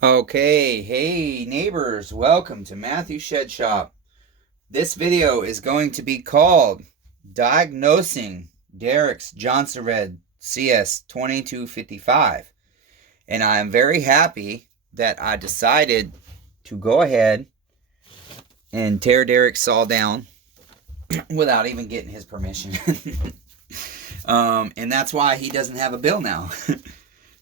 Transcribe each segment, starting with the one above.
Okay, hey neighbors, welcome to Matthew's Shed Shop. This video is going to be called Diagnosing Derek's Jonsered CS2255. And I am very happy that I decided to go ahead and tear Derek's saw down without even getting his permission. And that's why he doesn't have a bill now.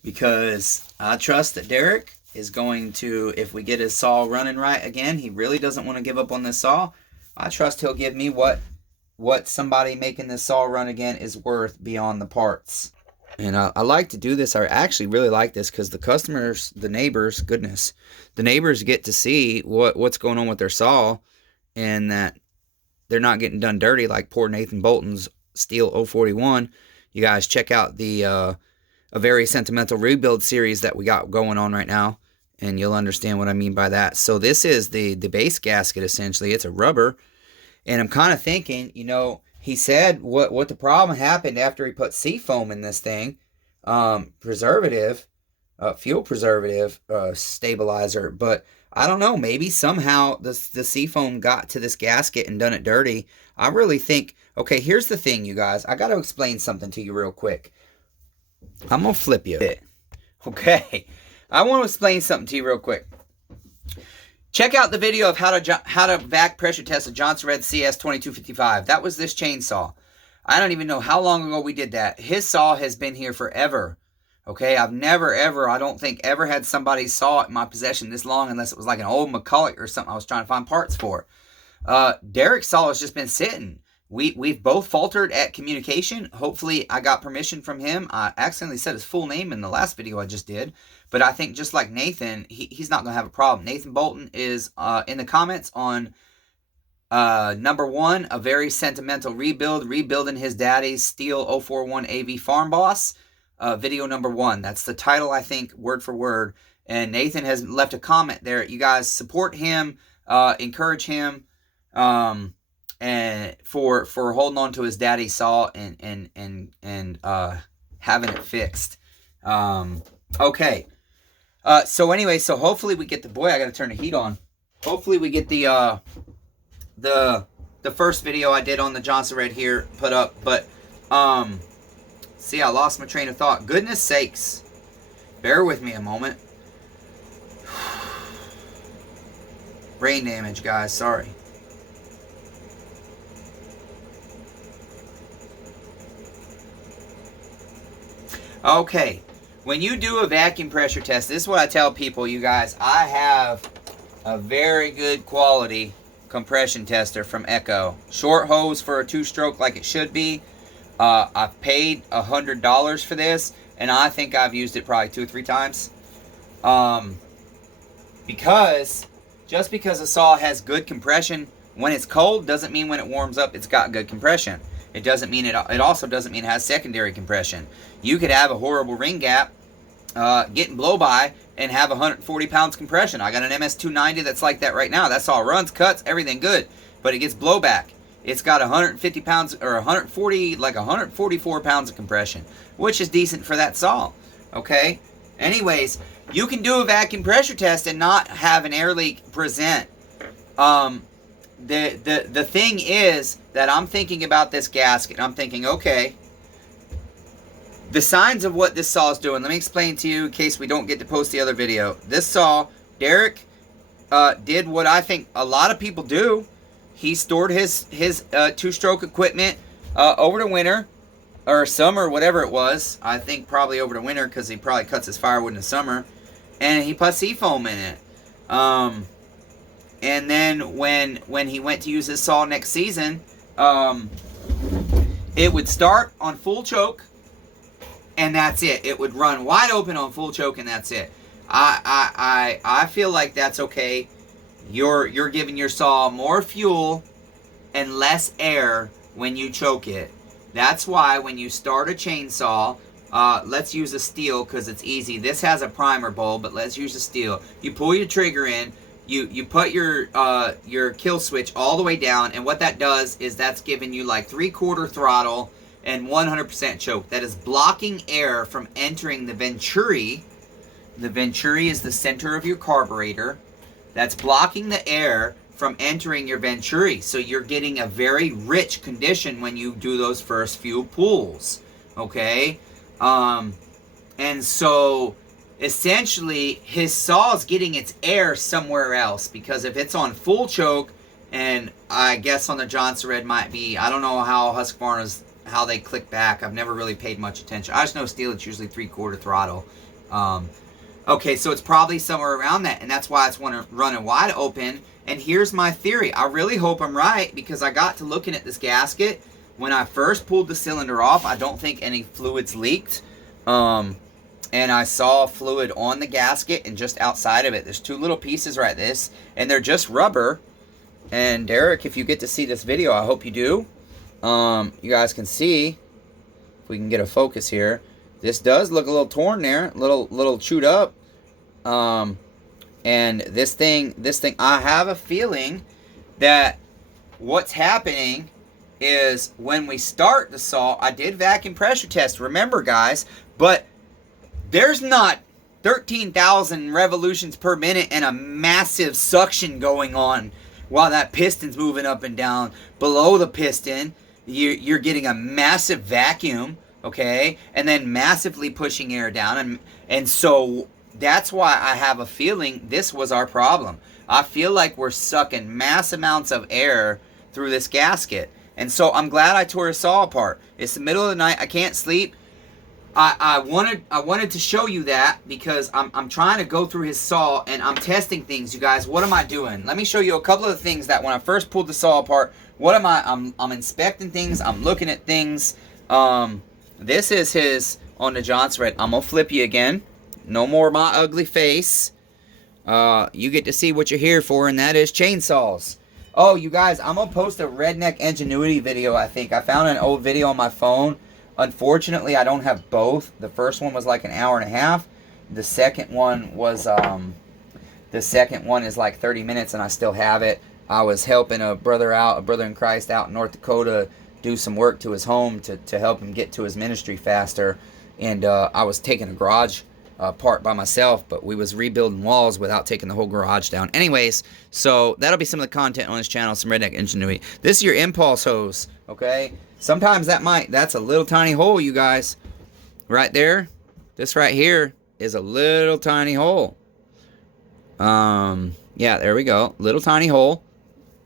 Because I trust that Derek is going to, if we get his saw running right again, he really doesn't want to give up on this saw. I trust he'll give me what somebody making this saw run again is worth beyond the parts. And I like to do this. I actually really like this because the customers, the neighbors, goodness, the neighbors get to see what's going on with their saw, and that they're not getting done dirty like poor Nathan Bolton's Steel 041. You guys check out the a very sentimental rebuild series that we got going on right now, and you'll understand what I mean by that. So this is the base gasket, essentially. It's a rubber, and I'm kind of thinking, he said what the problem happened after he put seafoam in this thing, preservative, fuel preservative, stabilizer, but I don't know, maybe somehow the seafoam got to this gasket and done it dirty. I really think, okay, here's the thing, you guys. I got to explain something to you real quick. I'm going to flip you. Okay. I want to explain something to you real quick. Check out the video of how to vac pressure test a Jonsered CS2255. That was this chainsaw. I don't even know how long ago we did that. His saw has been here forever. Okay, I've never, ever, I don't think, ever had somebody's saw in my possession this long unless it was like an old McCulloch or something I was trying to find parts for. Derek's saw has just been sitting. We've both faltered at communication. Hopefully, I got permission from him. I accidentally said his full name in the last video I just did. But I think just like Nathan, he's not going to have a problem. Nathan Bolton is in the comments on number 1, a very sentimental rebuilding his daddy's Steel 041 AV Farm Boss. Video number 1. That's the title, I think, word for word. And Nathan has left a comment there. You guys support him, encourage him. And for holding on to his daddy's saw and having it fixed. Okay. So anyway, so hopefully we get the I gotta turn the heat on. Hopefully we get the first video I did on the Jonsered here put up, but see, I lost my train of thought. Goodness sakes. Bear with me a moment. Brain damage, guys, sorry. Okay, when you do a vacuum pressure test, this is what I tell people, you guys. I have a very good quality compression tester from Echo. Short hose for a 2-stroke like it should be. I've paid $100 for this, and I think I've used it probably 2 or 3 times. Just because a saw has good compression when it's cold doesn't mean when it warms up it's got good compression. It doesn't mean it also doesn't mean it has secondary compression. You could have a horrible ring gap, getting blow by, and have 140 pounds compression. I got an MS290 that's like that right now. That saw runs, cuts, everything good, but it gets blowback. It's got 150 pounds or 140, like 144 pounds of compression, which is decent for that saw. Okay. Anyways, you can do a vacuum pressure test and not have an air leak present. The thing is that I'm thinking about this gasket. I'm thinking, okay, the signs of what this saw is doing. Let me explain to you in case we don't get to post the other video. This saw, Derek did what I think a lot of people do. He stored his 2-stroke equipment over the winter or summer, whatever it was. I think probably over the winter because he probably cuts his firewood in the summer. And he put seafoam in it. And then when he went to use his saw next season, it would start on full choke, and that's it. It would run wide open on full choke, and that's it. I feel like that's okay. You're giving your saw more fuel and less air when you choke it. That's why when you start a chainsaw, let's use a steel because it's easy. This has a primer bowl, but let's use a steel. You pull your trigger in. You put your kill switch all the way down, and what that does is that's giving you like 3/4 throttle and 100% choke. That is blocking air from entering the venturi the venturi is the center of your carburetor. That's blocking the air from entering your venturi. So you're getting a very rich condition when you do those first few pulls. Okay? And so essentially his saw is getting its air somewhere else, because if it's on full choke, and I guess on the Jonsered might be, I don't know how Husqvarna's, how they click back. I've never really paid much attention. I just know steel, it's usually 3/4 throttle. Okay, so it's probably somewhere around that, and that's why it's running wide open. And here's my theory. I really hope I'm right, because I got to looking at this gasket. When I first pulled the cylinder off, I don't think any fluids leaked. And I saw fluid on the gasket and just outside of it. There's two little pieces right this, and they're just rubber. And Derek, if you get to see this video, I hope you do. You guys can see, if we can get a focus here, this does look a little torn there, little chewed up. And this thing, I have a feeling that what's happening is when we start the saw, I did vacuum pressure test, remember guys, but there's not 13,000 revolutions per minute and a massive suction going on while that piston's moving up and down. Below the piston, you're getting a massive vacuum, okay, and then massively pushing air down, and so that's why I have a feeling this was our problem. I feel like we're sucking mass amounts of air through this gasket, and so I'm glad I tore a saw apart. It's the middle of the night, I can't sleep. I wanted to show you that because I'm trying to go through his saw and I'm testing things, you guys. What am I doing? Let me show you a couple of the things that when I first pulled the saw apart, what am I? I'm inspecting things. I'm looking at things. This is his on the Jonsered. I'm gonna flip you again. No more my ugly face. You get to see what you're here for, and that is chainsaws. Oh, you guys, I'm gonna post a redneck ingenuity video. I think I found an old video on my phone. Unfortunately, I don't have both. The first one was like an hour and a half. The second one was is like 30 minutes, and I still have it. I was helping a brother in Christ out in North Dakota, do some work to his home to help him get to his ministry faster. And I was taking a garage part by myself, but we was rebuilding walls without taking the whole garage down. Anyways, so that'll be some of the content on this channel, some redneck ingenuity. This is your impulse hose, okay? Sometimes that's a little tiny hole, you guys. Right there, this right here is a little tiny hole. Yeah, there we go, little tiny hole,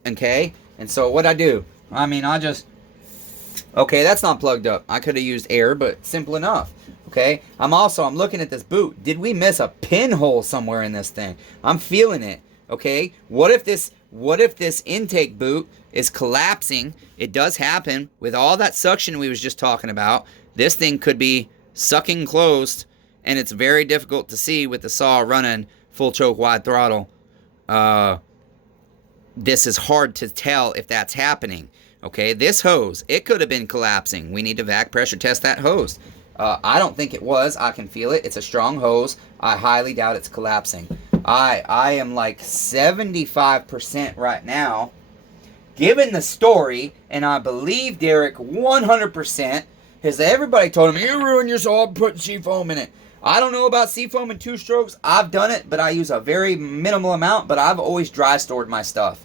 okay? And so what I do, I mean, okay, that's not plugged up. I could have used air, but simple enough. Okay, I'm looking at this boot. Did we miss a pinhole somewhere in this thing? I'm feeling it. Okay, what if this intake boot is collapsing? It does happen with all that suction we was just talking about. This thing could be sucking closed, and it's very difficult to see with the saw running full choke wide throttle. This is hard to tell if that's happening. Okay, this hose, it could have been collapsing. We need to vac pressure test that hose. I don't think it was. I can feel it. It's a strong hose. I highly doubt it's collapsing. I am like 75% right now, given the story, and I believe Derek 100%, because everybody told him, you ruined your saw putting seafoam in it. I don't know about seafoam and 2 strokes. I've done it, but I use a very minimal amount, but I've always dry stored my stuff.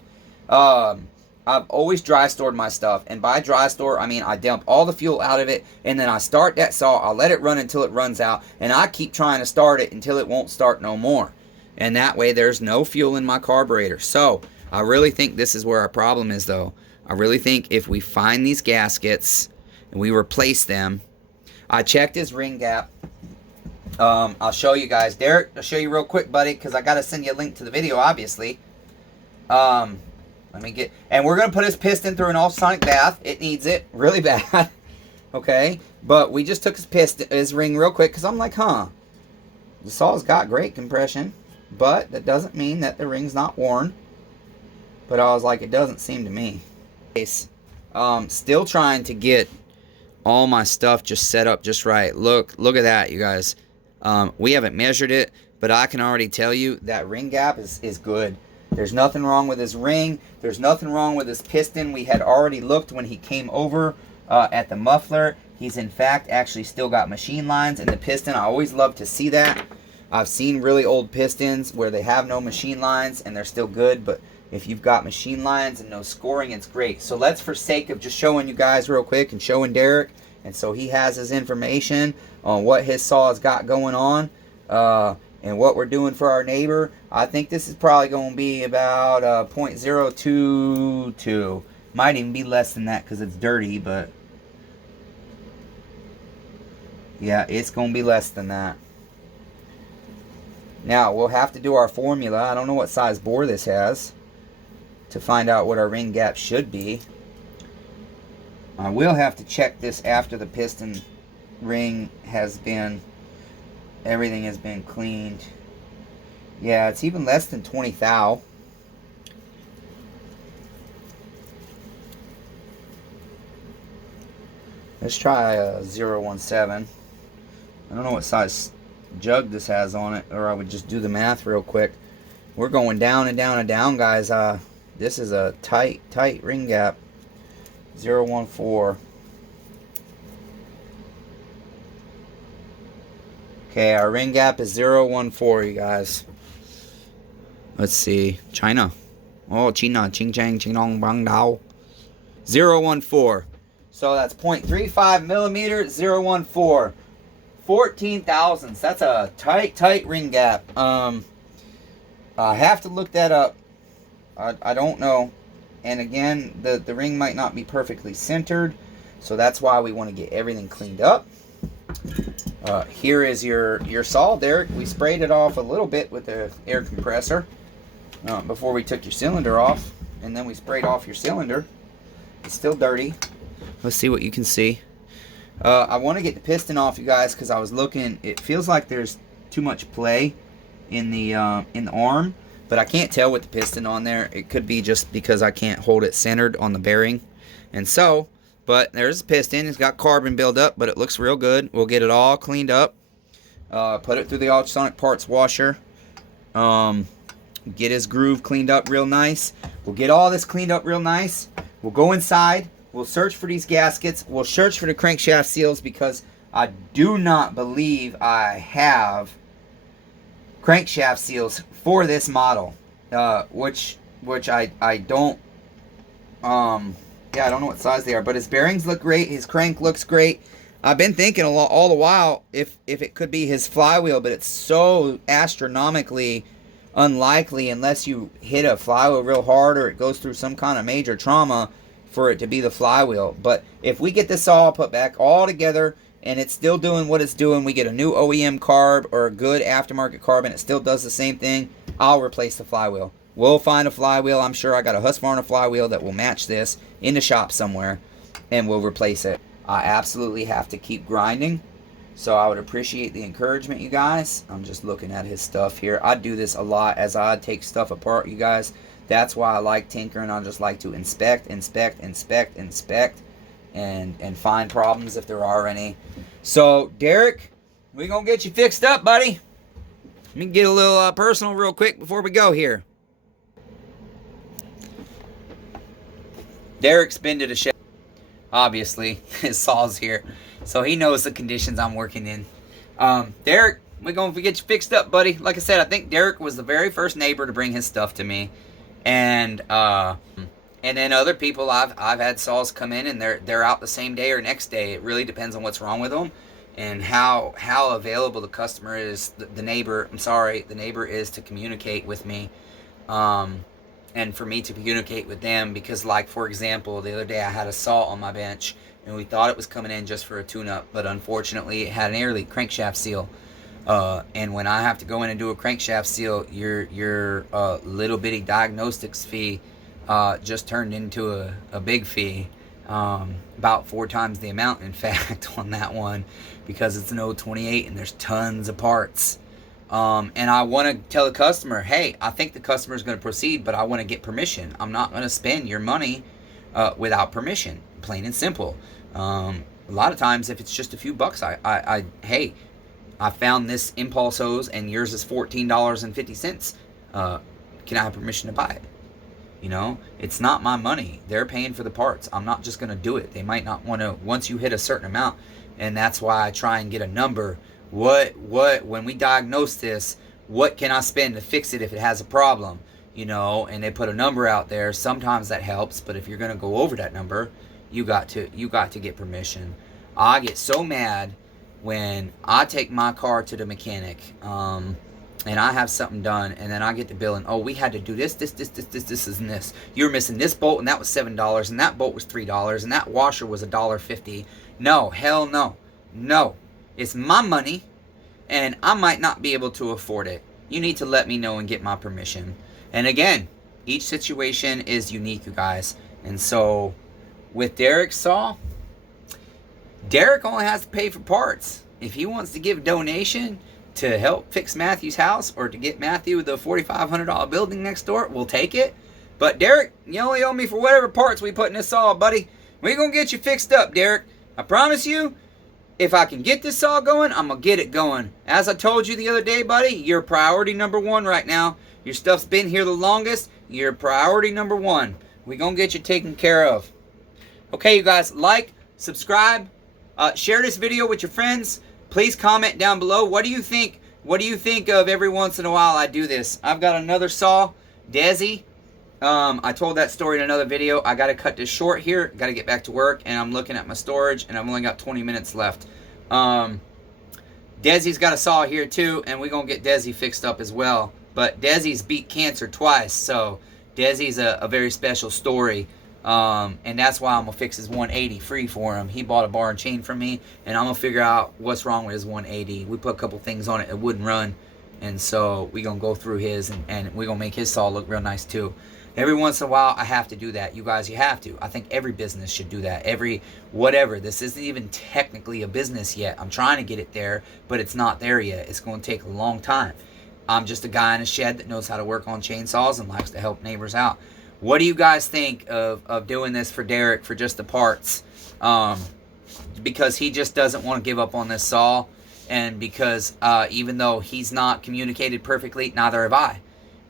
I've always dry stored my stuff, and by dry store, I mean I dump all the fuel out of it, and then I start that saw, I'll let it run until it runs out, and I keep trying to start it until it won't start no more. And that way there's no fuel in my carburetor. So, I really think this is where our problem is though. I really think if we find these gaskets, and we replace them, I checked his ring gap. I'll show you guys. Derek, I'll show you real quick, buddy, because I got to send you a link to the video, obviously. Let me get, and we're going to put his piston through an ultrasonic bath. It needs it really bad. Okay, but we just took his ring real quick because I'm like, the saw's got great compression, but that doesn't mean that the ring's not worn. But I was like, it doesn't seem to me. Still trying to get all my stuff just set up just right. Look at that, you guys. We haven't measured it, but I can already tell you that ring gap is good. There's nothing wrong with his ring. There's nothing wrong with his piston. We had already looked when he came over at the muffler. He's in fact actually still got machine lines in the piston. I always love to see that. I've seen really old pistons where they have no machine lines and they're still good, but if you've got machine lines and no scoring, it's great. So let's, for sake of just showing you guys real quick and showing Derek, and so he has his information on what his saw has got going on, and what we're doing for our neighbor. I think this is probably going to be about 0.022. Might even be less than that because it's dirty, but yeah, it's going to be less than that. Now, we'll have to do our formula. I don't know what size bore this has to find out what our ring gap should be. I will have to check this after the piston ring has been, everything has been cleaned. Yeah, it's even less than 20 thou. Let's try a 017. I don't know what size jug this has on it, or I would just do the math real quick. We're going down and down and down, guys. This is a tight ring gap. 014. Okay, our ring gap is 014, you guys. Let's see. China. Oh, China. Ching chang, ching dong, bang dao. 014. So that's 0.35 millimeters, 014. 14 thousandths. That's a tight ring gap. I have to look that up. I don't know. And again, the ring might not be perfectly centered, so that's why we want to get everything cleaned up. Here is your saw, Derek. We sprayed it off a little bit with the air compressor before we took your cylinder off, and then we sprayed off your cylinder. It's still dirty. Let's see what you can see. I want to get the piston off, you guys, because I was looking. It feels like there's too much play in the arm, but I can't tell with the piston on there. It could be just because I can't hold it centered on the bearing, and so. But there's a piston. It's got carbon buildup, but it looks real good. We'll get it all cleaned up. Put it through the ultrasonic parts washer. Get his groove cleaned up real nice. We'll get all this cleaned up real nice. We'll go inside. We'll search for these gaskets. We'll search for the crankshaft seals because I do not believe I have crankshaft seals for this model. Which I don't. Yeah, I don't know what size they are, but his bearings look great. His crank looks great. I've been thinking all the while if it could be his flywheel, but it's so astronomically unlikely unless you hit a flywheel real hard or it goes through some kind of major trauma for it to be the flywheel. But if we get this all put back all together and it's still doing what it's doing, we get a new OEM carb or a good aftermarket carb and it still does the same thing, I'll replace the flywheel. We'll find a flywheel. I'm sure I got a Husqvarna flywheel that will match this in the shop somewhere, and we'll replace it. I absolutely have to keep grinding, so I would appreciate the encouragement, you guys. I'm just looking at his stuff here. I do this a lot as I take stuff apart, you guys. That's why I like tinkering. I just like to inspect, and find problems if there are any. So, Derek, we're going to get you fixed up, buddy. Let me get a little personal real quick before we go here. Derek's been to the shed. Obviously, his saw's here, so he knows the conditions I'm working in. Derek, we're going to get you fixed up, buddy. Like I said, I think Derek was the very first neighbor to bring his stuff to me, and then other people I've had saws come in and they're out the same day or next day. It really depends on what's wrong with them and how available the customer is. The neighbor is to communicate with me. And for me to communicate with them, because like, for example, the other day I had a saw on my bench and we thought it was coming in just for a tune-up, but unfortunately it had an air leak crankshaft seal. And when I have to go in and do a crankshaft seal, your little bitty diagnostics fee just turned into a big fee, about 4 times the amount, in fact, on that one, because it's an 028 and there's tons of parts. And I want to tell the customer, hey, I think the customer is going to proceed, but I want to get permission. I'm not going to spend your money without permission, plain and simple. A lot of times, if it's just a few bucks, hey, I found this impulse hose and yours is $14.50. Can I have permission to buy it? You know, it's not my money. They're paying for the parts. I'm not just going to do it. They might not want to once you hit a certain amount, and that's why I try and get a number when we diagnose this, what can I spend to fix it if it has a problem? You know, and they put a number out there. Sometimes that helps, but if you're going to go over that number, you got to get permission. I get so mad when I take my car to the mechanic, and I have something done, and then I get the bill, and, oh, we had to do this, and this. You're missing this bolt, and that was $7, and that bolt was $3, and that washer was $1.50. No, hell no. No. It's my money, and I might not be able to afford it. You need to let me know and get my permission. And again, each situation is unique, you guys. And so, with Derek's saw, Derek only has to pay for parts. If he wants to give a donation to help fix Matthew's house or to get Matthew the $4,500 building next door, we'll take it. But Derek, you only owe me for whatever parts we put in this saw, buddy. We're going to get you fixed up, Derek. I promise you, if I can get this saw going, I'm going to get it going. As I told you the other day, buddy, you're priority number one right now. Your stuff's been here the longest. You're priority number one. We're going to get you taken care of. Okay, you guys, like, subscribe, share this video with your friends. Please comment down below. What do you think? What do you think of every once in a while I do this? I've got another saw, Desi. I told that story in another video. I got to cut this short here. Got to get back to work, and I'm looking at my storage, and I've only got 20 minutes left. Desi's got a saw here too, and we're going to get Desi fixed up as well. But Desi's beat cancer twice, so Desi's a very special story. And that's why I'm going to fix his 180 free for him. He bought a bar and chain from me, and I'm going to figure out what's wrong with his 180. We put a couple things on it. It wouldn't run. And so we're going to go through his, and we're going to make his saw look real nice too. Every once in a while, I have to do that. You guys, you have to. I think every business should do that. Whatever. This isn't even technically a business yet. I'm trying to get it there, but it's not there yet. It's going to take a long time. I'm just a guy in a shed that knows how to work on chainsaws and likes to help neighbors out. What do you guys think of doing this for Derek for just the parts? Because he just doesn't want to give up on this saw. And because even though he's not communicated perfectly, neither have I.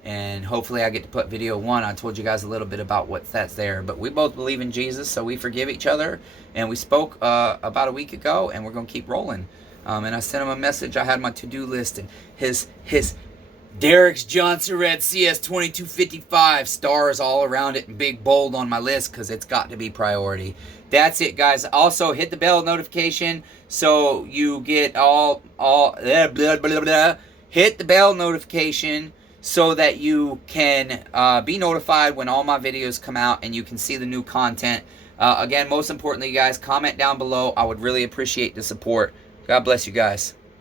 And hopefully I get to put video one. I told you guys a little bit about that's there. But we both believe in Jesus, so we forgive each other. And we spoke about a week ago, and we're going to keep rolling. And I sent him a message. I had my to-do list, and his Derek's Jonsered CS2255 stars all around it in big bold on my list because it's got to be priority. That's it, guys. Also, hit the bell notification so you get all blah, blah, blah, blah. Hit the bell notification so that you can be notified when all my videos come out and you can see the new content. Again, most importantly, guys, comment down below. I would really appreciate the support. God bless you guys.